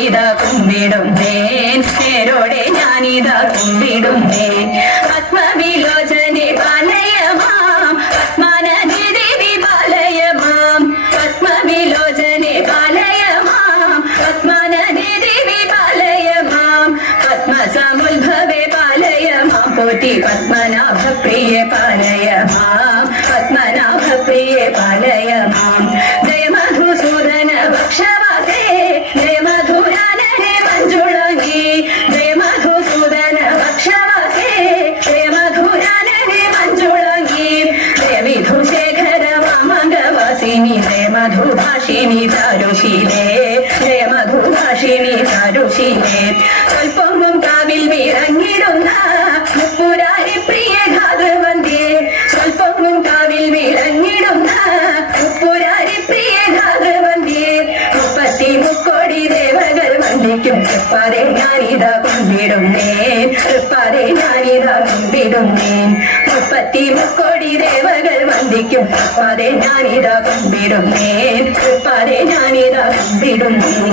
കുമ്പിടുന്നേ നേരോടെ ഞാനിതാ കുമ്പിടുന്നേ പത്മവിലോചനെ പാലയമാം പത്മാനന്ദി പാലയമാം പത്മവിലോചനെ പാലയമാം പത്മാനന്ദി പാലയമാം പത്മസമുദ്ഭവേ പാലയമാം പോറ്റി പത്മനാഭപ്രിയ പാലയമാം. മാമംഗവാസിനി ജയ മധുഭാഷിണി ചാരുശീലേ ജയ മധുഭാഷിണി ചാരുശീലേ സ്വൽപ്പവും കാവിൽ വിറങ്ങിടുന്ന മുപ്പുരാരി പ്രിയ ഘാതവന്യേ സ്വൽപ്പവും കാവിൽ വിറങ്ങിടുന്ന മുപ്പുരാരി പ്രിയ ഘാതവന്യേ മുപ്പത്തി മുക്കോടി ദേവകൾ വന്ദിക്കും തൃപ്പാതെ ഞാനിത കുമ്പിടുന്നേ തൃപ്പാതെ ഞാനിത കുമ്പിടുന്നേ മുപ്പത്തി മുക്കോടി ദേവകൾ വന്ദിക്കും. പറ ഞാനിതാ കുമ്പിടുന്നേ പറ ഞാനിതാ കുമ്പിടുന്നേ